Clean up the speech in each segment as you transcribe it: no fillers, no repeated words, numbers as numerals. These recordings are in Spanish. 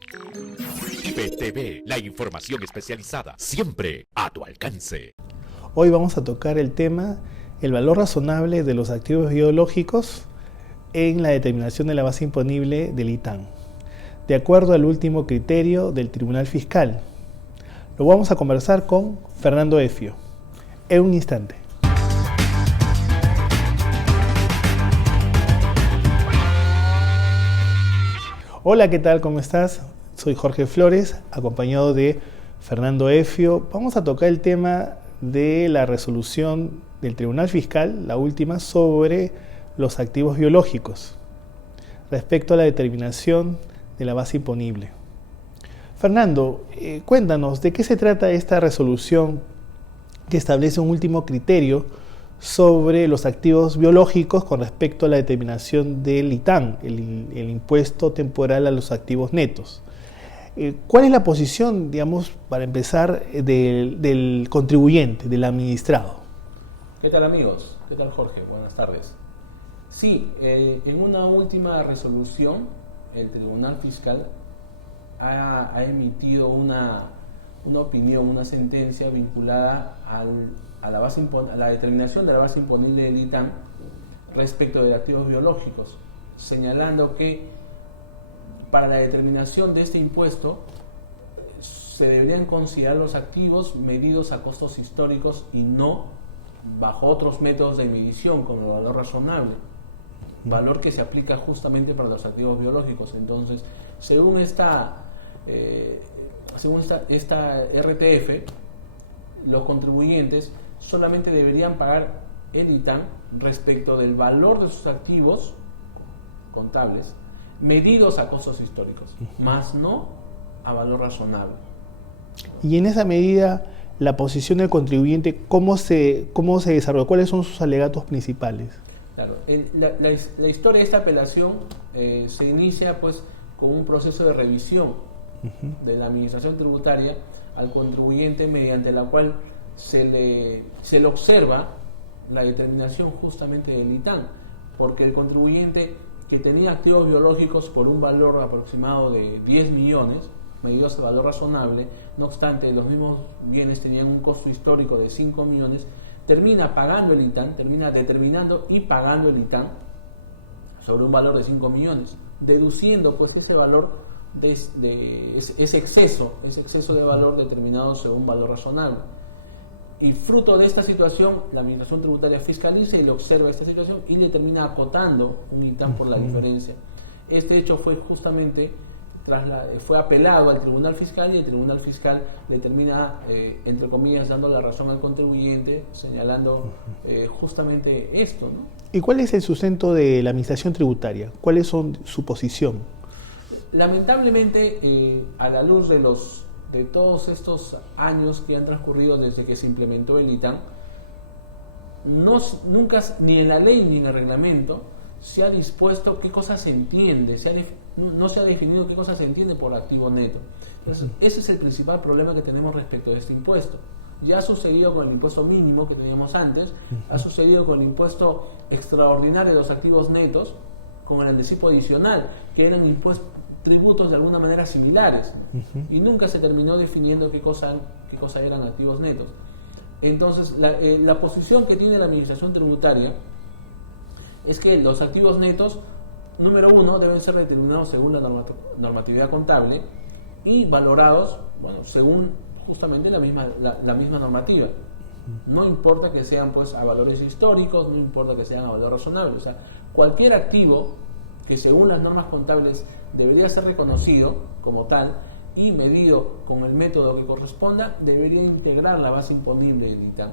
IPTV, la información especializada, siempre a tu alcance. Hoy vamos a tocar el tema, el valor razonable de los activos biológicos en la determinación de la base imponible del ITAM, de acuerdo al último criterio del Tribunal Fiscal. Lo vamos a conversar con Fernando Effio en un instante. Hola, ¿qué tal? ¿Cómo estás? Soy Jorge Flores, acompañado de Fernando Effio. Vamos a tocar el tema de la resolución del Tribunal Fiscal, la última, sobre los activos biológicos, respecto a la determinación de la base imponible. Fernando, cuéntanos, ¿de qué se trata esta resolución que establece un último criterio sobre los activos biológicos con respecto a la determinación del ITAM, el impuesto temporal a los activos netos? ¿Cuál es la posición, digamos, para empezar, del contribuyente, del administrado? ¿Qué tal, amigos? ¿Qué tal, Jorge? Buenas tardes. Sí, en una última resolución, el Tribunal Fiscal ha emitido una opinión, una sentencia vinculada a la determinación de la base imponible del ITAM respecto de activos biológicos, señalando que para la determinación de este impuesto se deberían considerar los activos medidos a costos históricos y no bajo otros métodos de medición como el valor razonable, valor que se aplica justamente para los activos biológicos. Entonces, según esta RTF, los contribuyentes solamente deberían pagar el ITAM respecto del valor de sus activos contables medidos a costos históricos, más no a valor razonable. Y en esa medida, la posición del contribuyente, ¿cómo se desarrolla? ¿Cuáles son sus alegatos principales? Claro, la historia de esta apelación se inicia pues con un proceso de revisión de la administración tributaria al contribuyente, mediante la cual se le observa la determinación justamente del ITAM, porque el contribuyente que tenía activos biológicos por un valor aproximado de 10 millones, medidos a valor razonable, no obstante los mismos bienes tenían un costo histórico de 5 millones, termina pagando el ITAM, termina determinando y pagando el ITAM sobre un valor de 5 millones, deduciendo pues que este valor ese exceso de valor determinado según un valor razonable. Y fruto de esta situación, la administración tributaria fiscaliza y le observa esta situación y le termina acotando un ITAM por la diferencia. Este hecho fue justamente fue apelado al Tribunal Fiscal y el Tribunal Fiscal le termina, entre comillas, dando la razón al contribuyente, señalando justamente esto, ¿no? ¿Y cuál es el sustento de la administración tributaria? ¿Cuál es su posición? Lamentablemente, a la luz de todos estos años que han transcurrido desde que se implementó el ITAM, nunca, ni en la ley ni en el reglamento, se ha dispuesto qué cosa se entiende, no se ha definido qué cosa se entiende por activo neto. Entonces, ese es el principal problema que tenemos respecto de este impuesto. Ya ha sucedido con el impuesto mínimo que teníamos antes, ha sucedido con el impuesto extraordinario de los activos netos, con el anticipo adicional, que eran tributos de alguna manera similares, ¿no? Y nunca se terminó definiendo qué cosa eran activos netos. Entonces, la posición que tiene la administración tributaria es que los activos netos, número uno, deben ser determinados según la normatividad contable y valorados, bueno, según justamente la misma normativa. No importa que sean pues a valores históricos, no importa que sean a valor razonable. O sea, cualquier activo que según las normas contables debería ser reconocido como tal y medido con el método que corresponda, debería integrar la base imponible del ITAM.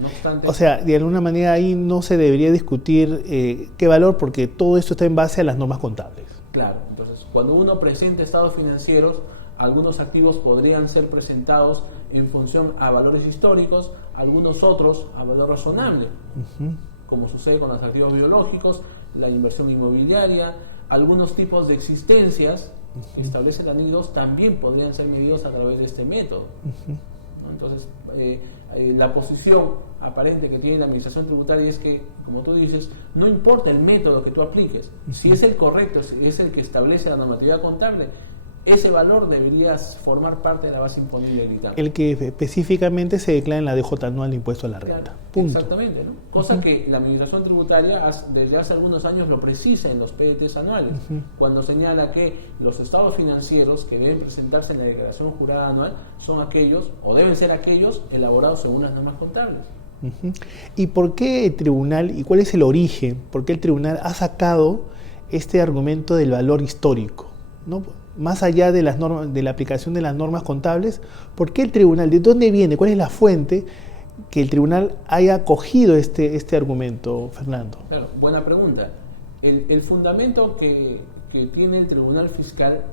No obstante, o sea, de alguna manera ahí no se debería discutir qué valor, porque todo esto está en base a las normas contables. Claro, entonces cuando uno presenta estados financieros, algunos activos podrían ser presentados en función a valores históricos, algunos otros a valor razonable, como sucede con los activos biológicos, la inversión inmobiliaria, algunos tipos de existencias que establece la NIC 2 también podrían ser medidos a través de este método. ¿No? Entonces, la posición aparente que tiene la administración tributaria es que, como tú dices, no importa el método que tú apliques, si es el correcto, si es el que establece la normatividad contable, ese valor debería formar parte de la base imponible del ITAM. El que específicamente se declara en la DJ anual de impuesto a la renta. Claro, punto. exactamente, ¿no? Cosa que la Administración Tributaria desde hace algunos años lo precisa en los PDTs anuales, cuando señala que los estados financieros que deben presentarse en la declaración jurada anual son aquellos, o deben ser aquellos, elaborados según las normas contables. ¿Y por qué el tribunal, y cuál es el origen, por qué el tribunal ha sacado este argumento del valor histórico, ¿no? Más allá de las normas, de la aplicación de las normas contables, ¿por qué el tribunal, de dónde viene, cuál es la fuente que el tribunal haya cogido este argumento, Fernando? Claro, buena pregunta. El fundamento que tiene el Tribunal Fiscal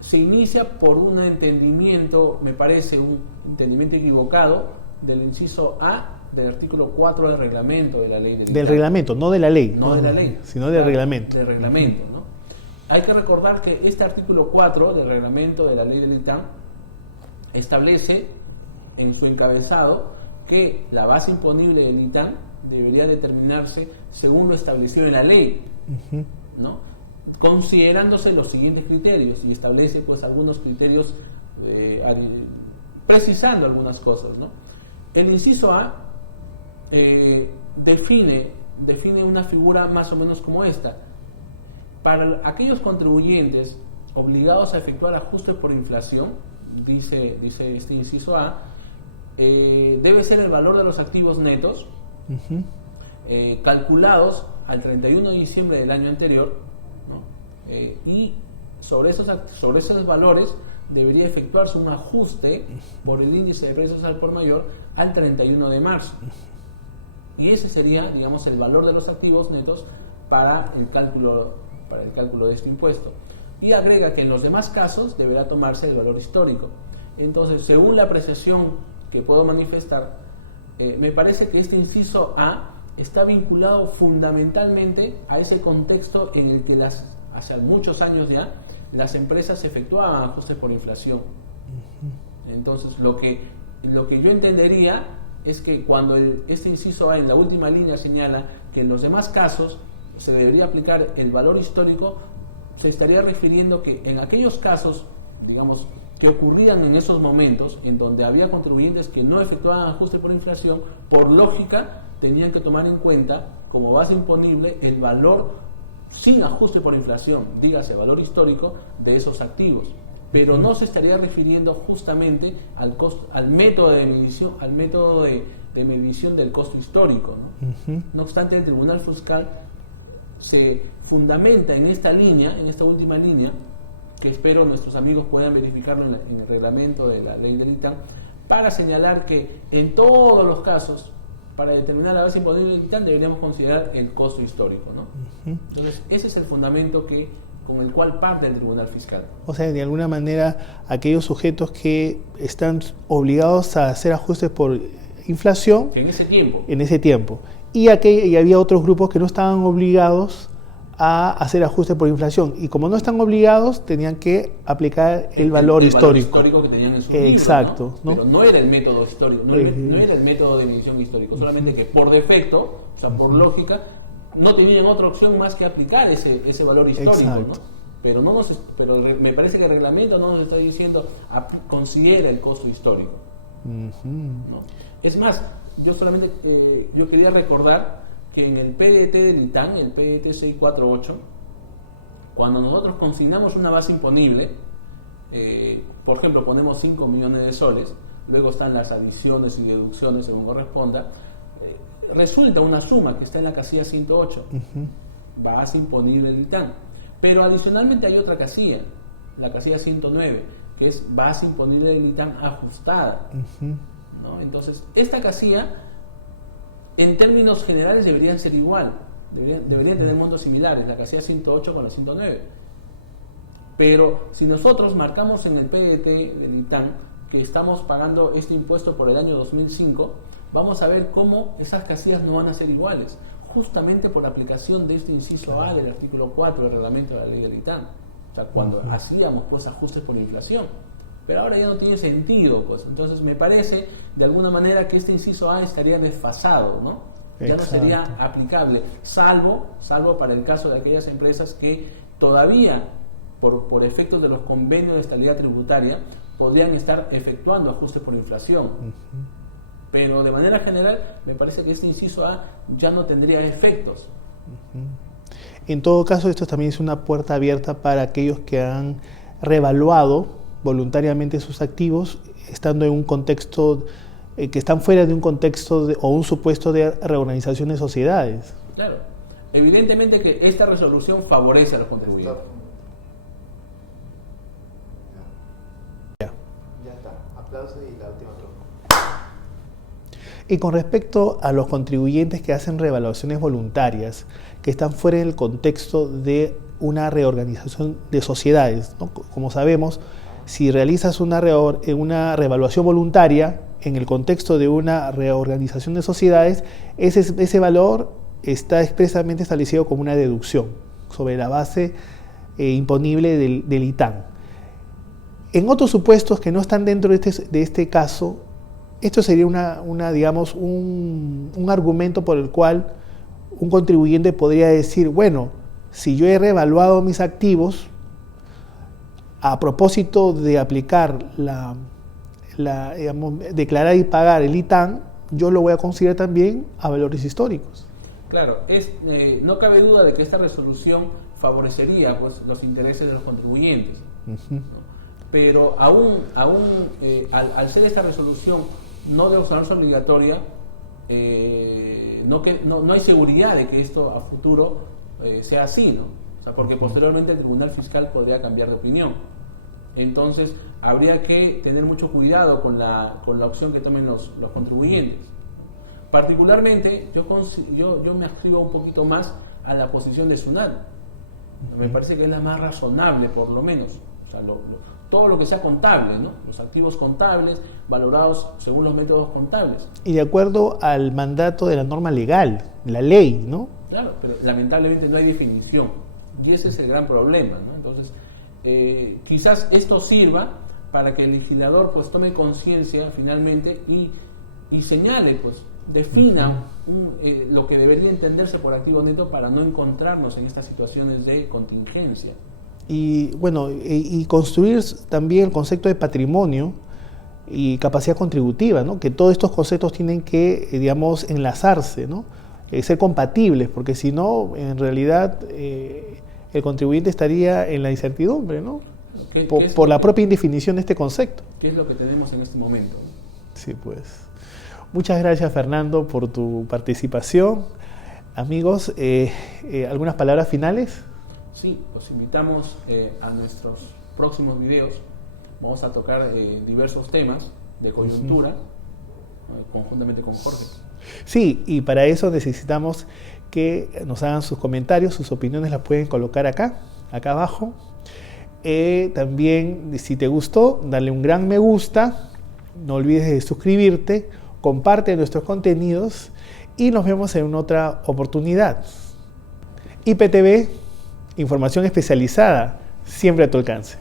se inicia por un entendimiento, me parece un entendimiento equivocado, del inciso A del artículo 4 del reglamento de la ley del Del reglamento, no de la ley. No de la ley. Sino del reglamento. Del reglamento, ¿no? Hay que recordar que este artículo 4 del reglamento de la ley del ITAM establece en su encabezado que la base imponible del ITAM debería determinarse según lo establecido en la ley, ¿no? Considerándose los siguientes criterios, y establece pues algunos criterios precisando algunas cosas, ¿no? El inciso A define una figura más o menos como esta: para aquellos contribuyentes obligados a efectuar ajustes por inflación, dice este inciso A, debe ser el valor de los activos netos calculados al 31 de diciembre del año anterior, ¿no? Y sobre esos valores debería efectuarse un ajuste por el índice de precios al por mayor al 31 de marzo. Y ese sería, digamos, el valor de los activos netos para el cálculo de este impuesto. Y agrega que en los demás casos deberá tomarse el valor histórico. Entonces, según la apreciación que puedo manifestar, me parece que este inciso A está vinculado fundamentalmente a ese contexto en el que hace muchos años ya las empresas efectuaban ajustes por inflación. Entonces, lo que yo entendería es que cuando este inciso A en la última línea señala que en los demás casos se debería aplicar el valor histórico, se estaría refiriendo que en aquellos casos, digamos, que ocurrían en esos momentos en donde había contribuyentes que no efectuaban ajuste por inflación, por lógica tenían que tomar en cuenta como base imponible el valor sin ajuste por inflación, dígase valor histórico, de esos activos, pero no se estaría refiriendo justamente al método de medición del costo histórico, ¿no? No obstante, el Tribunal Fiscal se fundamenta en esta última línea, que espero nuestros amigos puedan verificarlo en el reglamento de la ley del ITAM, para señalar que en todos los casos, para determinar la base imponible del ITAM, deberíamos considerar el costo histórico, ¿no? Entonces, ese es el fundamento con el cual parte el Tribunal Fiscal. O sea, de alguna manera, aquellos sujetos que están obligados a hacer ajustes por inflación en ese tiempo. Y había otros grupos que no estaban obligados a hacer ajustes por inflación, y como no están obligados, tenían que aplicar el valor histórico. Valor histórico que tenían en su Exacto, libro, ¿no? Pero no era el método histórico, no era el método de medición histórico, solamente que por defecto, o sea, por lógica, no tenían otra opción más que aplicar ese valor histórico, ¿no? Pero me parece que el reglamento no nos está diciendo considera el costo histórico, ¿no? Es más, yo quería recordar que en el PDT del ITAM, el PDT 648, cuando nosotros consignamos una base imponible, por ejemplo, ponemos 5 millones de soles, luego están las adiciones y deducciones según corresponda, resulta una suma que está en la casilla 108, base imponible del ITAM. Pero adicionalmente hay otra casilla, la casilla 109, que es base imponible del ITAM ajustada, ¿no? Entonces, esta casilla, en términos generales, deberían ser igual, deberían tener montos similares, la casilla 108 con la 109. Pero si nosotros marcamos en el PDT del ITAM que estamos pagando este impuesto por el año 2005, vamos a ver cómo esas casillas no van a ser iguales, justamente por aplicación de este inciso A del artículo 4 del reglamento de la ley del ITAM. O sea, cuando hacíamos pues ajustes por inflación. Pero ahora ya no tiene sentido, pues. Entonces me parece de alguna manera que este inciso A estaría desfasado, ¿no? Ya no sería aplicable, salvo para el caso de aquellas empresas que todavía por efectos de los convenios de estabilidad tributaria, podrían estar efectuando ajustes por inflación. Pero de manera general, me parece que este inciso A ya no tendría efectos. En todo caso, esto también es una puerta abierta para aquellos que han revaluado voluntariamente sus activos, estando en un contexto, que están fuera de un contexto o un supuesto de reorganización de sociedades. Claro, evidentemente que esta resolución favorece a los contribuyentes. Ya está, aplauso y la última pregunta. Y con respecto a los contribuyentes que hacen revaluaciones voluntarias, que están fuera del contexto de una reorganización de sociedades, ¿no? Como sabemos, si realizas una revaluación voluntaria en el contexto de una reorganización de sociedades, ese valor está expresamente establecido como una deducción sobre la base imponible del ITAN. En otros supuestos que no están dentro de este caso, esto sería digamos, un argumento por el cual un contribuyente podría decir, bueno, si yo he revaluado mis activos, a propósito de aplicar digamos, declarar y pagar el ITAN, yo lo voy a considerar también a valores históricos. Claro, no cabe duda de que esta resolución favorecería pues, los intereses de los contribuyentes. ¿No? Pero al ser esta resolución no de observancia obligatoria, no hay seguridad de que esto a futuro sea así, ¿no? O sea, porque posteriormente el Tribunal Fiscal podría cambiar de opinión. Entonces, habría que tener mucho cuidado con la opción que tomen los contribuyentes. Particularmente, yo me adscribo un poquito más a la posición de SUNAT. Me parece que es la más razonable, por lo menos. O sea, todo lo que sea contable, ¿no? Los activos contables, valorados según los métodos contables. Y de acuerdo al mandato de la norma legal, la ley, ¿no? Claro, pero lamentablemente no hay definición. Y ese es el gran problema, ¿no? Entonces, quizás esto sirva para que el legislador pues tome conciencia finalmente y señale, pues, defina lo que debería entenderse por activo neto para no encontrarnos en estas situaciones de contingencia. Y bueno, y construir también el concepto de patrimonio y capacidad contributiva, ¿no? Que todos estos conceptos tienen que, digamos, enlazarse, ¿no? Ser compatibles, porque si no, en realidad el contribuyente estaría en la incertidumbre, ¿no? Por la propia indefinición de este concepto. ¿Qué es lo que tenemos en este momento? Sí, pues. Muchas gracias, Fernando, por tu participación. Amigos, ¿algunas palabras finales? Sí, los invitamos a nuestros próximos videos. Vamos a tocar diversos temas de coyuntura, conjuntamente con Jorge. Sí, y para eso necesitamos que nos hagan sus comentarios, sus opiniones las pueden colocar acá abajo. También, si te gustó, dale un gran me gusta, no olvides de suscribirte, comparte nuestros contenidos y nos vemos en otra oportunidad. IPTV, información especializada, siempre a tu alcance.